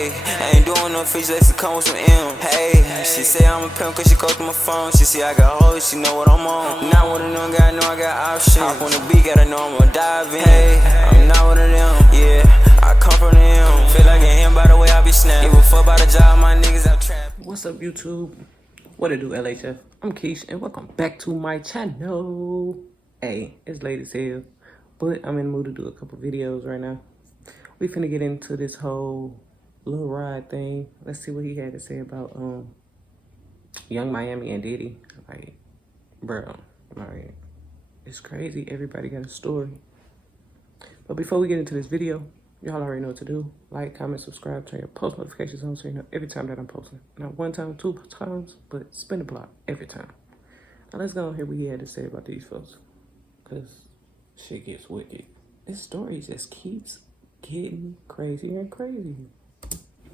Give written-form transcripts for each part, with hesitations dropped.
Hey, I ain't doing no fish, let's come with some M. Hey, she say I'm a pimp cause she go through my phone. She see I got hoes, she know what I'm on. Not one of them guys, know I got options. Hop on the beat, gotta know I'm gonna dive in. Hey, I'm not one of them, yeah, I come from them. Feel like a him by the way I be snapping. Give a fuck about the job, my niggas out trapping. What's up, YouTube? What it do, LHF? I'm Keish, and welcome back to my channel. Hey, it's late as hell, but I'm in the mood to do a couple videos right now. We finna get into this whole Lil Rod thing. Let's see what he had to say about Young Miami and Diddy. Like, bro, like, it's crazy. Everybody got a story. But before we get into this video, y'all already know what to do. Like, comment, subscribe, turn your post notifications on so you know every time that I'm posting. Not one time, 2 times, but spin the block every time. Now let's go and hear what he had to say about these folks. Because shit gets wicked. This story just keeps getting crazier and crazier.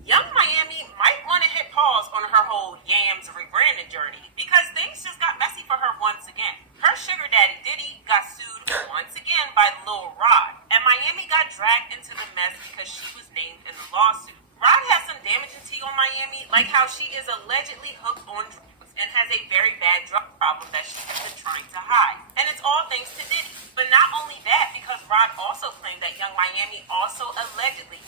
Young Miami might want to hit pause on her whole Yams rebranding journey because things just got messy for her once again. Her sugar daddy Diddy got sued once again by Lil Rod, and Miami got dragged into the mess because she was named in the lawsuit. Rod has some damaging tea on Miami, like how she is allegedly hooked on drugs and has a very bad drug problem that she has been trying to hide. And it's all thanks to Diddy. But not only that, because Rod also claimed that Young Miami also allegedly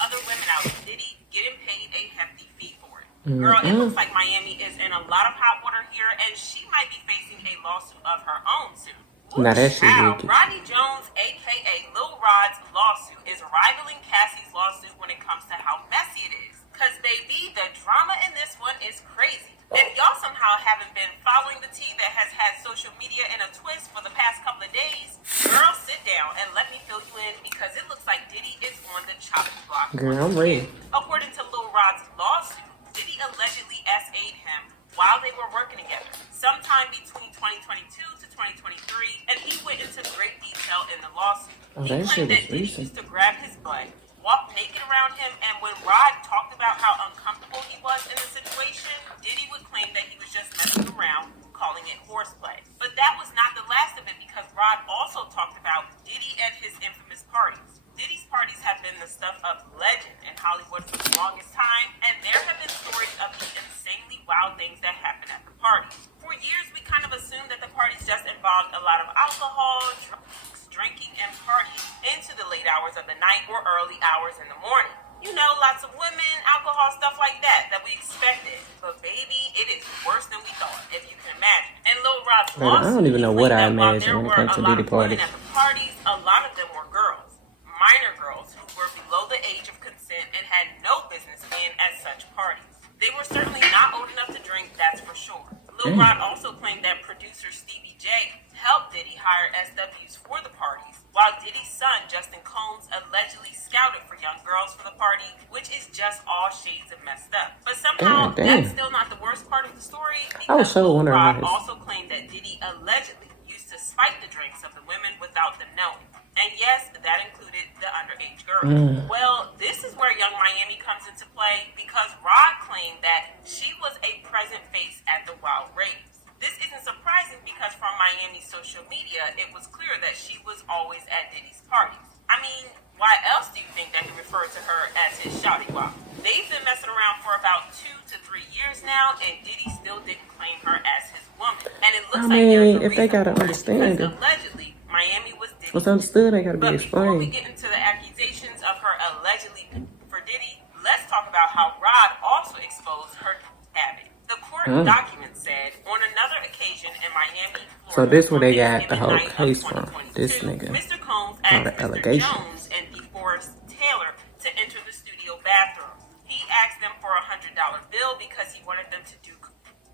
other women out with Diddy getting paid a hefty fee for it. Girl, it looks like Miami is in a lot of hot water here, and she might be facing a lawsuit of her own soon. Now that shit Rodney Jones, aka Lil Rod's lawsuit, is rivaling Cassie's lawsuit when it comes to how messy it is. Cause baby, the drama in this one is crazy. If y'all somehow haven't been following the tea that has had social media in a twist for the past couple of days, girl, sit down and let me fill you in because it looks like Diddy is on the chopping block. Girl, I'm ready. According to Lil Rod's lawsuit, Diddy allegedly SA'd him while they were working together, sometime between 2022 to 2023, and he went into great detail in the lawsuit. He claimed that Diddy used to grab his butt, walk naked around him, and when Rod talked about how uncomfortable he was in the situation, Diddy would claim that he was just messing around, calling it horseplay. But that was not the last of it because Rod also talked about Diddy and his infamous parties. Diddy's parties have been the stuff of legend in Hollywood for the longest time, and there have been stories of the insanely wild things that happen at the parties. For years, we kind of assumed that the parties just involved a lot of alcohol, drugs, drinking, and partying into the late hours of the night or early hours in the morning. You know, lots of women, alcohol, stuff like that we expected. But baby, it is worse than we thought, if you can imagine. And Lil Rod's lawsuit, I don't even know what I imagine when it comes to Diddy parties. At the parties, a lot of them were girls. Minor girls who were below the age of consent and had no business being at such parties. They were certainly not old enough to drink, that's for sure. Lil Rod also claimed that producer Stevie J helped Diddy hire SWs for the parties, while Diddy's son, Justin Combs, allegedly scouted for young girls for the party, which is just all shades of messed up. But somehow, that's still not the worst part of the story, because Lil Rod also claimed that Diddy allegedly used to spike the drinks of the women without them knowing. And yes, that included the underage girls. Well, this is where Young Miami comes into play because Rod claimed that she was a present face at the Wild Raves. This isn't surprising because from Miami's social media, it was clear that she was always at Diddy's parties. I mean, why else do you think that he referred to her as his shawty wop? They've been messing around for about 2 to 3 years now, and Diddy still didn't claim her as his woman. And it looks like there's a if they gotta understand it. Allegedly, Miami was Diddy's. What's understood, they gotta be explained. But before we explained. get into the accusations of her allegedly for Diddy, let's talk about how Rod also exposed her habit. The court documents said on another occasion in Miami, Florida, so this where they got the whole case from. This nigga. Mr. Combs asked Mr. Jones and DeForest Taylor to enter the studio bathroom. He asked them for $100 bill because he wanted them to do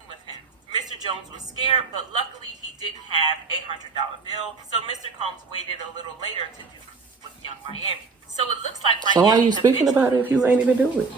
with him. Mr. Jones was scared, but luckily he didn't have a $100 bill, so Mr. Combs waited a little later to do with Young Miami. So it looks like Miami. So why are you speaking about it if you ain't even do it?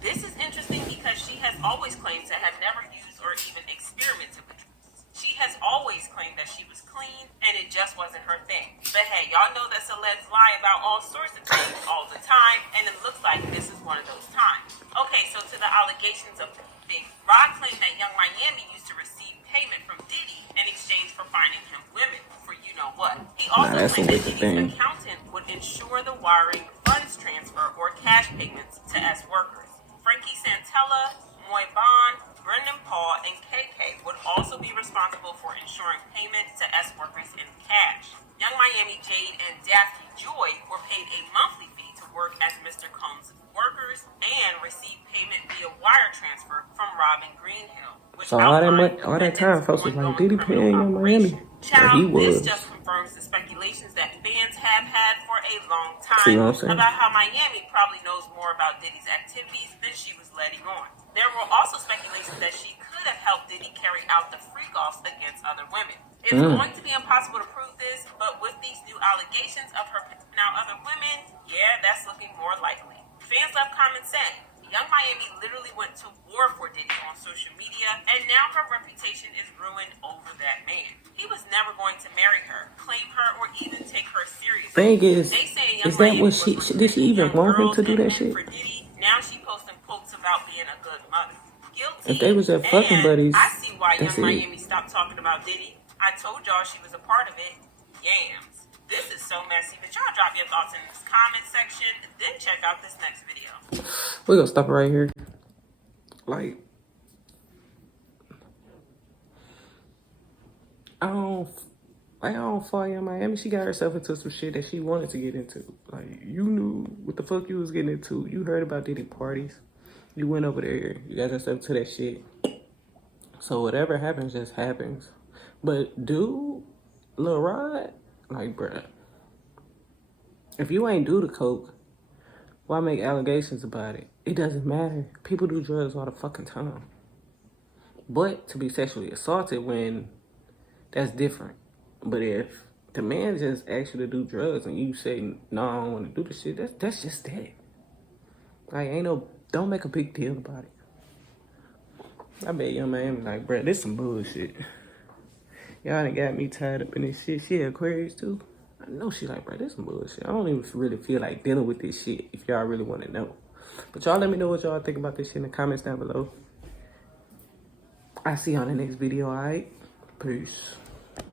This is interesting because she has always claimed to have never used or even experimented with drugs. She has always claimed that she was clean and it just wasn't her thing. But hey, y'all know that celebs lie about all sorts of things all the time, and it looks like this is one of those times. Okay, so to the allegations of things, Rod claimed that Young Miami used to receive payment from Diddy in exchange for finding him women for you know what. He also claimed that Diddy's accountant would ensure the wiring, funds transfer, or cash cash payments to S workers. Frankie Santella, Moy Bond, Brendan Paul, and KK would also be responsible for ensuring payment to S workers in cash. Young Miami Jade and Daphne Joy were paid a monthly fee to work as Mr. Combs' workers and receive payment via wire transfer from Robin Greenhill. So all that time, folks was like, Diddy paying Young Miami. Like he was. This just confirms the speculations that fans have had for a long time See what I'm saying? about how Miami probably knows more about Diddy's activities than she was letting on. There were also speculations that she could have helped Diddy carry out the freak-offs against other women. It's going to be impossible to prove this, but with these new allegations of her picking out other women, yeah, that's looking more likely. Fans left comments saying, Young Miami literally went to war for Diddy on social media, and now her reputation is ruined over that man. He was never going to marry her, claim her, or even take her seriously. Thing is Young that Miami what did she even want him to do that shit? for Diddy. Now she posting quotes about being a good mother. Guilty. If they was at fucking buddies, I see why that's Young it. Miami stopped talking about Diddy. I told y'all she was a part of it. Yams. This is so messy, but y'all drop your thoughts in this comment section, then check out this next video. We're gonna stop right here. Like, I don't follow Young Miami. She got herself into some shit that she wanted to get into. Like, you knew what the fuck you was getting into. You heard about Diddy parties. You went over there. You got yourself to that shit. So whatever happens, just happens. But dude, Lil Rod, like, bruh, if you ain't do the coke, why make allegations about it? It doesn't matter. People do drugs all the fucking time. But to be sexually assaulted, when that's different. But if the man just asks you to do drugs and you say, no, I don't want to do the shit, that's just that. Like, don't make a big deal about it. I bet Young Miami like, bruh, this some bullshit. Y'all done got me tied up in this shit. She Aquarius too. I know she like, bruh, this some bullshit. I don't even really feel like dealing with this shit if y'all really want to know. But y'all let me know what y'all think about this shit in the comments down below. I'll see y'all in the next video, alright? Peace.